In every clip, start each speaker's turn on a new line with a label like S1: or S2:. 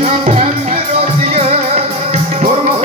S1: ਨਾ ਭੈਣ ਵਿਰੋਧੀਆਂ ਗੁਰਮੁਖ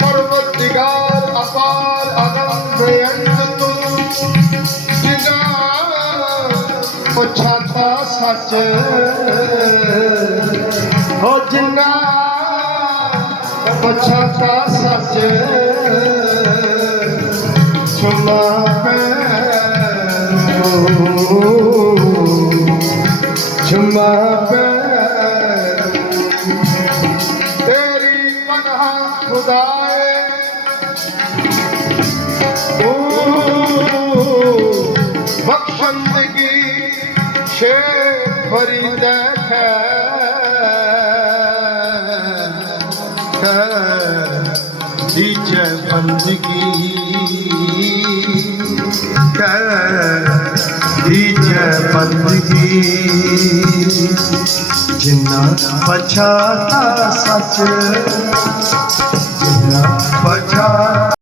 S1: Parvattigar apar anand yantum ਪੁੱਛਾਤਾ ਸੱਚ। ਹੋ ਜਿੰਨਾ ਪੁੱਛਾਤਾ ਸੱਚ। ਸੁਣਾ ਪੈਰੋ ਸੁਣਾ ਪੈਰੋ ਤੇਰੀ ਪਨਾਹ ਖੁਦਾਏ। ਓ ਬਖਸ਼ੰਦਗੀ ਸ਼ੇ ਫਰੀਦ ਹੈ ਦੀਜੈ ਬੰਦਗੀ। ਕਰ ਦੀਜੈ ਬੰਦਗੀ। ਜਿਨਾ ਪਛਾਤਾ ਸੱਚ ਜਿਨਾ ਪਛਾਤਾ